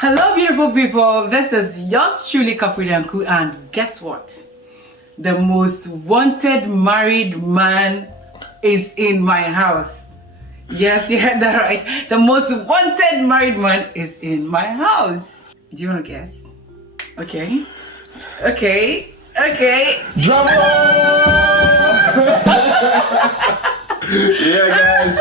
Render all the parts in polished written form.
Hello, beautiful people. This is yours truly, Kafui Danku, and guess what? The most wanted married man is in my house. Yes, you heard that right. The most wanted married man is in my house. Do you want to guess? Okay. Drama! Yeah, guys,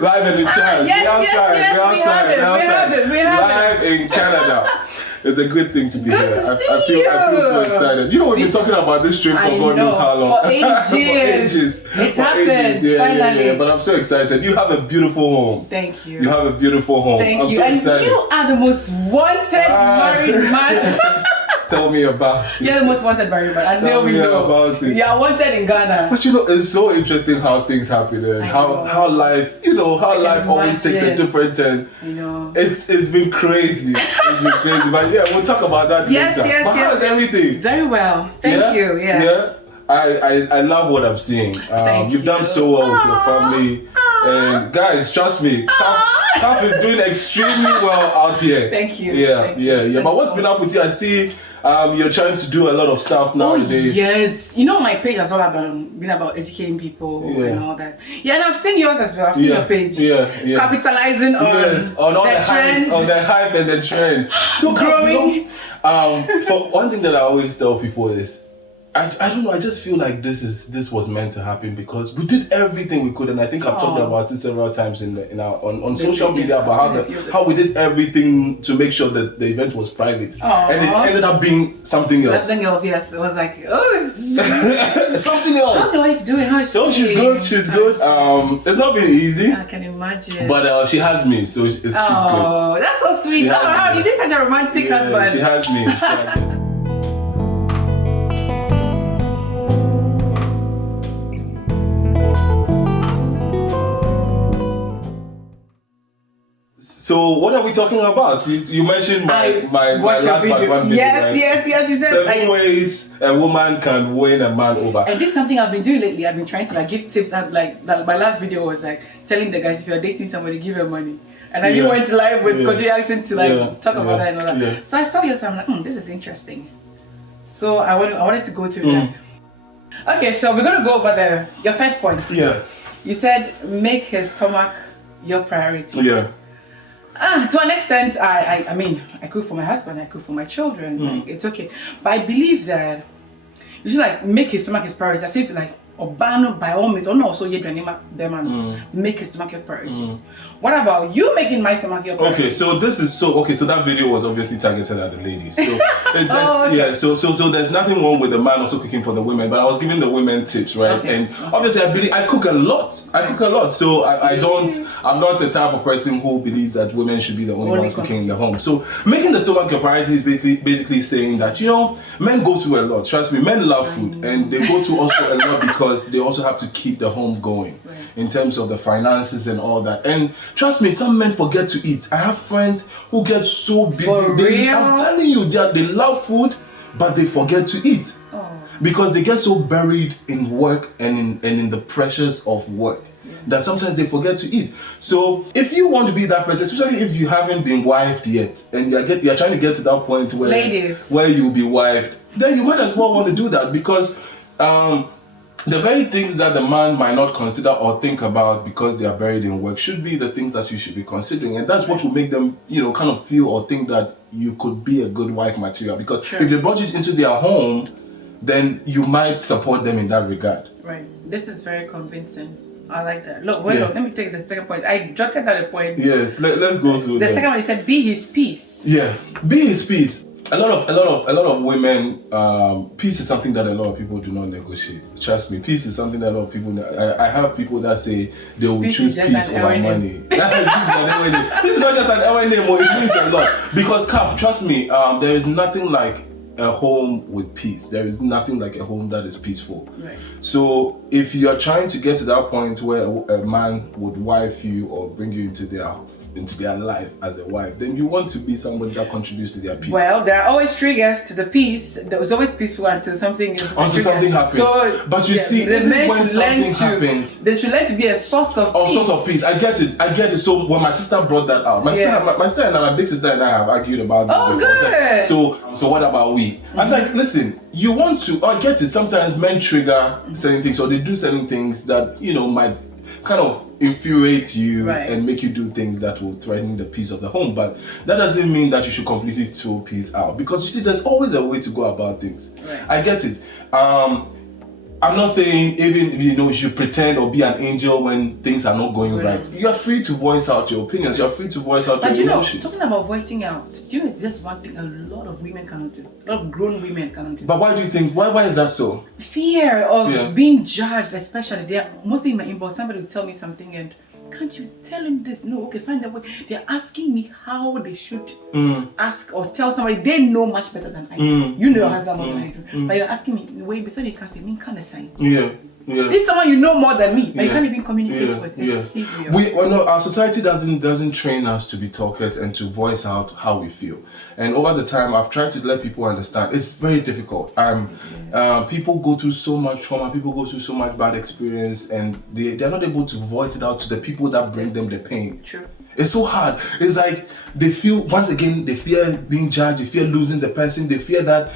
live in the chat. Yes, we have live in Canada. It's a good thing to be Good here. to I see feel so excited. You know, we've been talking about this trip for God knows how long. For ages. It happened. Finally. Yeah. But I'm so excited. You have a beautiful home. Thank you. You have a beautiful home. Thank you. So and excited. you are the most wanted married man. Tell me about it. You're the most wanted married man. I know we know. About it. You are wanted in Ghana. But you know, it's so interesting how things happen and how life, life always takes a different turn. You know. It's been crazy. It's been crazy. But yeah, we'll talk about that later. But how's everything? Very well. Thank you. Yes. Yeah. I love what I'm seeing. You've done so well with your family. And guys, trust me, Kaf is doing extremely well out here. Thank you. Yeah. But what's been up with you? I see you're trying to do a lot of stuff nowadays. Yes. You know, my page has all been about educating people and all that. Yeah, and I've seen yours as well. I've seen your page. Yeah. Capitalizing on all the trend. On the hype and the trend. So growing. For one thing that I always tell people is, I don't know, I just feel like this was meant to happen because we did everything we could, and I think I've talked about it several times on social media about how we did everything to make sure that the event was private. And it ended up being something else. Something else, yes. It was like, something else. How's your wife doing? How is she? So she's good. It's not been easy. I can imagine. But she has me, so she's good. Oh, that's so sweet. You've been such a romantic husband. She has me. So what are we talking about? You mentioned my last video. Yes. You said 7 ways a woman can win a man over. And this is something I've been doing lately. I've been trying to give tips. My last video was telling the guys, if you're dating somebody, give them money. And I went live with Kojo Jackson to talk about that and all that. Yeah. So I saw yours. I'm like, this is interesting. So I wanted to go through that. Okay, so we're gonna go over your first point. Yeah. You said make his stomach your priority. Yeah. To an extent, I mean, I cook for my husband, I cook for my children. It's okay, but I believe that you should make his stomach his priority. As if by all means, make his stomach your priority. What about you making my stomach your priority? Okay, so that video was obviously targeted at the ladies. So so there's nothing wrong with the man also cooking for the women, but I was giving the women tips, right? Okay. And obviously I cook a lot. So I'm not the type of person who believes that women should be the only ones cooking in the home. So making the stomach your priority is basically saying that, men go through a lot. Trust me, men love food, and they go through also a lot because they also have to keep the home going in terms of the finances and all that. And trust me, some men forget to eat. I have friends who get so busy. For real? I'm telling you, they love food, but they forget to eat because they get so buried in work and in the pressures of work that sometimes they forget to eat. So if you want to be that person, especially if you haven't been wifed yet, and you're trying to get to that point where you'll be wifed, then you might as well want to do that because the very things that the man might not consider or think about because they are buried in work should be the things that you should be considering, and that's what will make them, kind of feel or think that you could be a good wife material. Because if they brought you into their home, then you might support them in that regard. Right. This is very convincing. I like that. Look, let me take the second point. I jotted down a point. Yes, let's go through the second one. He said, "Be his peace." Yeah, be his peace. A lot of women, peace is something that a lot of people do not negotiate. Trust me, peace is something that a lot of people. I have people that say they will choose peace over money. This is not just an L&M, it means a lot. Because Kaf, trust me, there is nothing like a home with peace. There is nothing like a home that is peaceful. Right. So if you are trying to get to that point where a man would wife you or bring you into their into their life as a wife, then you want to be somebody that contributes to their peace. Well, there are always triggers to the peace. There was always peaceful until something happens. So, but you see, even when something happens, they should learn to be a source of peace. Source of peace. I get it. So when my sister brought that out, my sister and my big sister and I have argued about this before. Good. So what about we? I'm like, listen, you want to, I get it. Sometimes men trigger certain things, or they do certain things that, might kind of infuriate you and make you do things that will threaten the peace of the home. But that doesn't mean that you should completely throw peace out, because you see, there's always a way to go about things. I get it. I'm not saying even you should pretend or be an angel when things are not going right. You are free to voice out your opinions. You are free to voice out your emotions. Talking about voicing out, do you know that's one thing a lot of women cannot do? A lot of grown women cannot do. But why do you think? Why is that so? Fear of being judged, especially. Mostly in my inbox, somebody will tell me something and, can't you tell him this? No, okay, find a way. They're asking me how they should ask or tell somebody they know much better than I do. You know your husband more than I do. But you're asking me, wait, before you can say, me kind of sign. This is someone you know more than me, but you can't even communicate with. It's serious. Our society doesn't train us to be talkers and to voice out how we feel. And over the time, I've tried to let people understand it's very difficult. People go through so much trauma, people go through so much bad experience, and they're not able to voice it out to the people that bring them the pain. True. It's so hard. It's like they feel, once again, they fear being judged, they fear losing the person, they fear that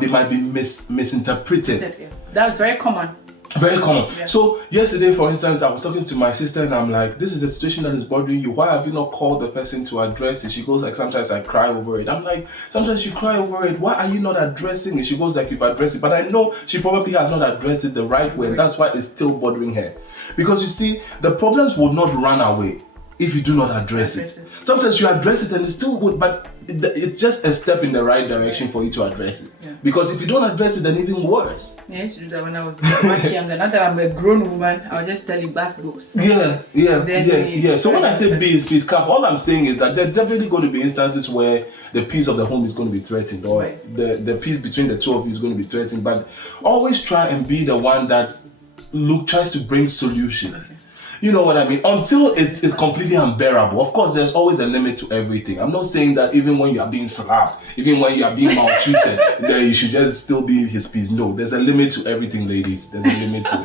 they might be misinterpreted. That's very common. Very common. So yesterday, for instance, I was talking to my sister and I'm like, this is a situation that is bothering you. Why have you not called the person to address it? She goes like, sometimes I cry over it. I'm like, sometimes you cry over it. Why are you not addressing it? She goes like, you've addressed it. But I know she probably has not addressed it the right way. And that's why it's still bothering her. Because you see, the problems will not run away if you do not address it. Sometimes you address it and it still would, but it's just a step in the right direction for you to address it. Because if you don't address it, then even worse. I used to do that when I was much younger. Now that I'm a grown woman, I'll just tell you bass goes. So when I say peace, all I'm saying is that there's definitely going to be instances where the peace of the home is going to be threatened, or the peace between the two of you is going to be threatened. But always try and be the one that tries to bring solutions. You know what I mean? Until it's completely unbearable. Of course, there's always a limit to everything. I'm not saying that even when you are being slapped, even when you are being maltreated, that you should just still be his peace. No, there's a limit to everything, ladies. There's a limit to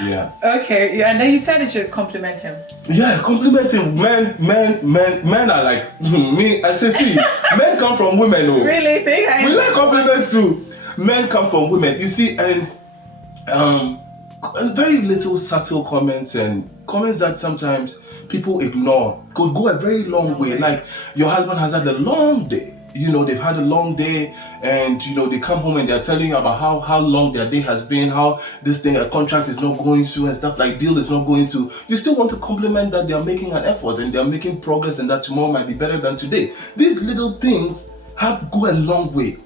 it. Okay, and then he said you should compliment him. Compliment him. Men are like me. I say, see, men come from women. Oh. Really? Say hi. We like compliments too. Men come from women. You see, and very little subtle comments and comments that sometimes people ignore could go a very long way. Like, your husband has had a long day. They've had a long day, and they come home and they're telling you about how long their day has been, how this thing, a contract is not going through and stuff, like deal is not going to. You still want to compliment that they're making an effort and they're making progress and that tomorrow might be better than today. These little things go a long way,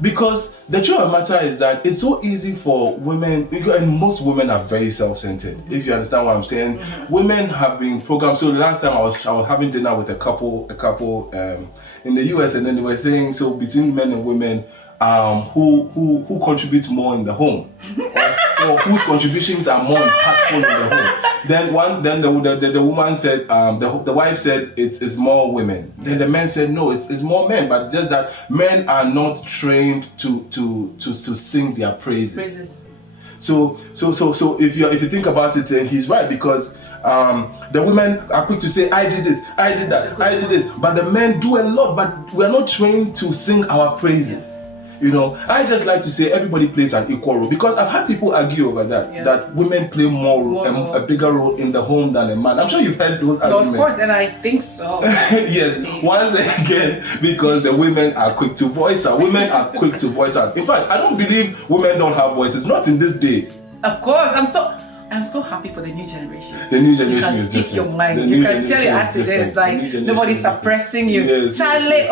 because the truth of the matter is that it's so easy for women, and most women are very self-centered, if you understand what I'm saying. Women have been programmed. So the last time I was having dinner with a couple in the US, and then they were saying, so between men and women, who contributes more in the home, or whose contributions are more impactful in the home. Then the woman said, the wife said it's more women. Then the man said no, it's more men, but just that men are not trained to sing their praises. So if you think about it, he's right, because the women are quick to say, I did this, I did that, I did this, but the men do a lot, but we're not trained to sing our praises. I just like to say everybody plays an equal role, because I've had people argue over that women play a bigger role in the home than a man. I'm sure you've heard those arguments. Of course, and I think so. Yes, once again, because the women are quick to voice out. Women are quick to voice out. In fact, I don't believe women don't have voices, not in this day. Of course, I'm so happy for the new generation. The new generation is different. You can speak your mind. You can tell your ass to this. Like, nobody's suppressing you. Yes, Charlie,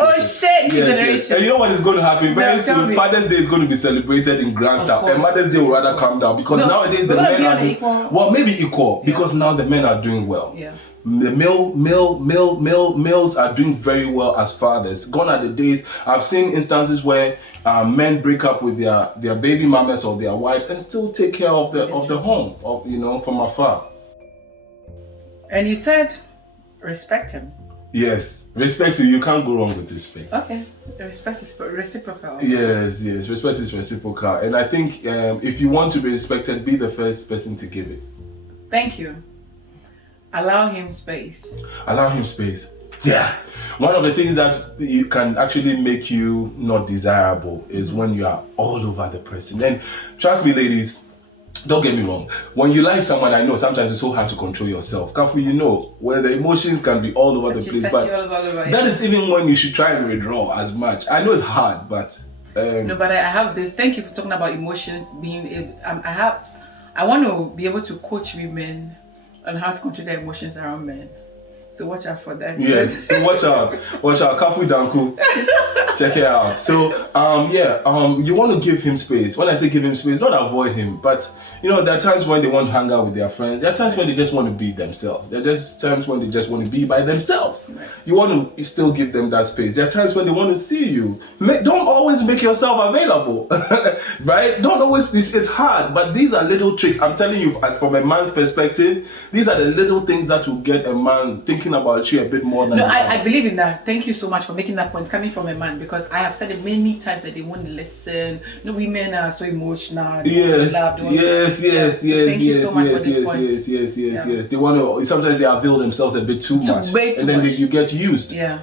new generation. Yes. And you know what is going to happen? Very soon, Father's Day is going to be celebrated in grand style. And Mother's Day will rather calm down, because nowadays the men are doing well, maybe equal, because now the men are doing well. The males are doing very well as fathers. Gone are the days. I've seen instances where men break up with their baby mamas or their wives and still take care of the home, from afar. And you said respect him. Yes, respect. You can't go wrong with respect. Okay, respect is reciprocal. Yes, respect is reciprocal, and I think if you want to be respected, be the first person to give it. Thank you. Allow him space. Allow him space. Yeah. One of the things that you can actually make you not desirable is when you are all over the person. And trust me, ladies, don't get me wrong. When you like someone, I know sometimes it's so hard to control yourself. Kafui, you know, where the emotions can be all over the place. But that is even when you should try and withdraw as much. I know it's hard, but... no, but I have this. Thank you for talking about emotions being... I want to be able to coach women on how to control their emotions around men. So watch out for that. Yes, so watch out. Kafui Danku. Check it out. So, you want to give him space. When I say give him space, not avoid him, but you know, there are times when they want to hang out with their friends. There are times when they just want to be themselves. There are just times when they just want to be by themselves. Right. You want to still give them that space. There are times when they want to see you. Don't always make yourself available, right? Don't always. It's hard, but these are little tricks. I'm telling you, as from a man's perspective, these are the little things that will get a man thinking about you a bit more than. No, I believe in that. Thank you so much for making that point. It's coming from a man, because I have said it many times that they won't listen. You know, women are so emotional. Yes. Yes. They want to. Sometimes they avail themselves a bit too much, and then you get used. Yeah,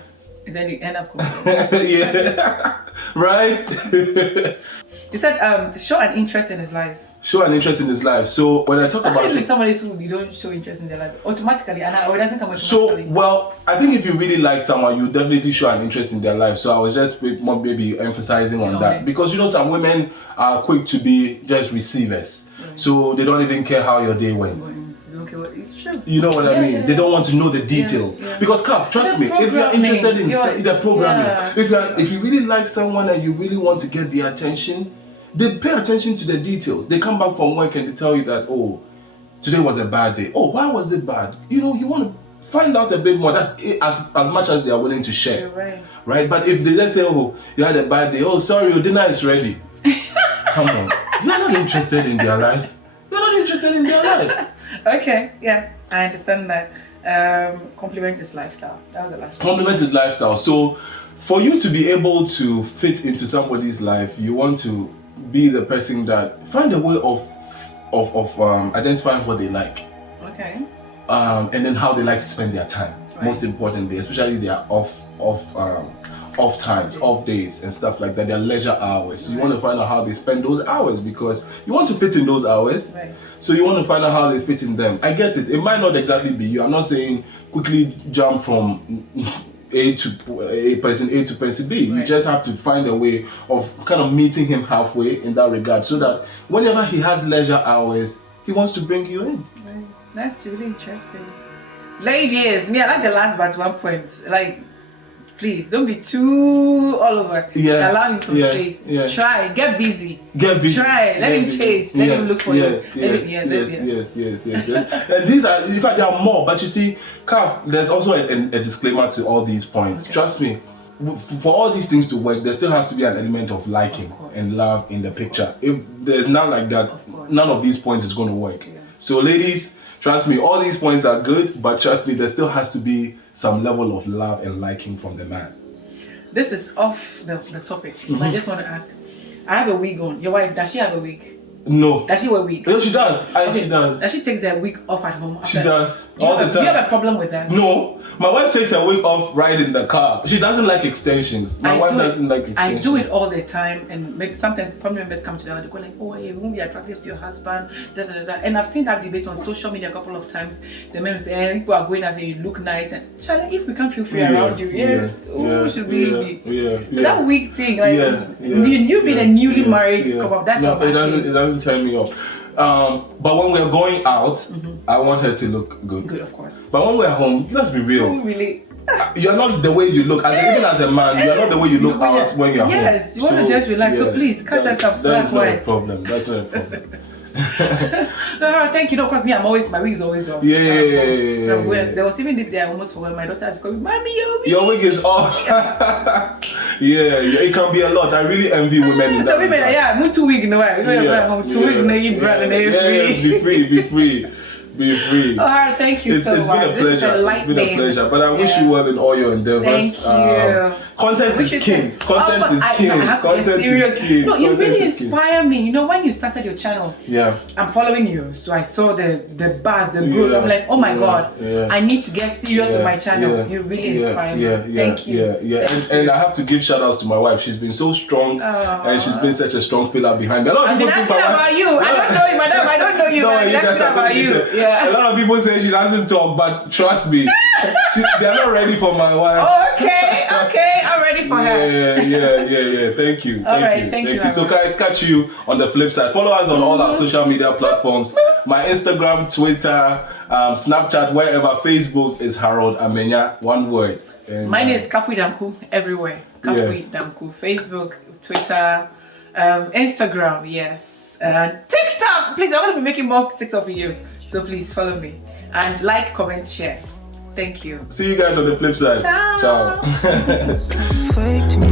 and then they end up. Yeah, right. You said show an interest in his life. Show an interest in his life. So when I talk about somebody who you don't show interest in their life automatically, or it doesn't come automatically. So well, I think if you really like someone, you definitely show an interest in their life. So I was just maybe emphasizing on that, because you know some women are quick to be just receivers, so they don't even care how your day went. It's true. You know what I mean? Yeah. They don't want to know the details because, trust me, if you're interested in the programming, if you really like someone and you really want to get their attention, they pay attention to the details. They come back from work and they tell you that, oh, today was a bad day. Oh, why was it bad? You know, you want to find out a bit more. That's as much as they are willing to share. Right. Right? But if they just say, oh, you had a bad day. Oh, sorry, your dinner is ready. Come on. You're not interested in their life. You're not interested in their life. Okay, yeah, I understand that. Compliment his lifestyle. That was the last one. Compliment his lifestyle. So, for you to be able to fit into somebody's life, you want to be the person that find a way of identifying what they like. Okay. And then how they like to spend their time. Right. Most importantly, especially their off times, off days and stuff like that, their leisure hours. So you want to find out how they spend those hours, because you want to fit in those hours. Right. So you want to find out how they fit in them. I get it. It might not exactly be you. I'm not saying quickly jump from person A to person B. Right. You just have to find a way of kind of meeting him halfway in that regard, so that whenever he has leisure hours, he wants to bring you in. Right. That's really interesting. Ladies, I like the last but one point. Like, please don't be too all over. Yeah. Allow him some space. Yeah. Try. Get busy. Try. Let him chase. Let him look for you. Yes. And these are, in fact, there are more. But you see, Kaf, there's also a disclaimer to all these points. Okay. Trust me, for all these things to work, there still has to be an element of liking and love in the picture. If there's none like that, none of these points is going to work. Yeah. So, ladies, trust me, all these points are good, but trust me, there still has to be some level of love and liking from the man. This is off the topic. Mm-hmm. I just want to ask. I have a wig on. Your wife, does she have a wig? No. Does she wear a wig? No, she does. She does. Does she take her wig off at home? She does. All the time. Do you have a problem with that? No. My wife takes her wig off right in the car. She doesn't like extensions. My wife doesn't like extensions. I do it all the time, and maybe sometimes family members come to them and they go like, oh, it won't be attractive to your husband, And I've seen that debate on social media a couple of times. The men say, people are going out saying you look nice, and Charlie, if we can't feel free around you, should we be? So that wig thing, like you being a newly married couple, that's not. It doesn't turn me off. But when we're going out, I want her to look good. Good, of course. But when we're home, let's be real. Oh, really? You're not the way you look. Even as a man, you're not the way you look out when you're home. Yes, you want to just relax. So please, cut us some slack. That's not a problem. That's not a problem. No, thank you. No, because me, my wig is always off. Yeah. There was even this day I almost forgot. My daughter was calling, "Mommy, your wig is off." Yeah, it can be a lot. I really envy women in that. So women, move to wig, no way. Be free. Be free. Be free. Alright, thank you so much. It's been a pleasure. It's been a pleasure. But I wish you well in all your endeavors. Thank you. Content is king. Content is king. Content is king. No, you really inspire me. You know, when you started your channel, I'm following you. So I saw the buzz, the growth. I'm like, oh my God, I need to get serious with my channel. You really inspire me. Thank you. And I have to give shout outs to my wife. She's been so strong and she's been such a strong pillar behind me. I've been asking about you. I don't know you, madam. I don't know you. No, you guys are about you. A lot of people say she doesn't talk, but trust me, they're not ready for my wife. Oh, okay, I'm ready for her. Yeah. Thank you. Thank you. So guys, catch you on the flip side. Follow us on all our social media platforms. My Instagram, Twitter, Snapchat, wherever. Facebook is Harold Amenyah, one word. And, mine is Kafui Danku everywhere. Kafui Danku. Facebook, Twitter, Instagram, yes. TikTok. Please, I'm going to be making more TikTok videos. So please follow me. And like, comment, share. Thank you. See you guys on the flip side. Ciao. Ciao.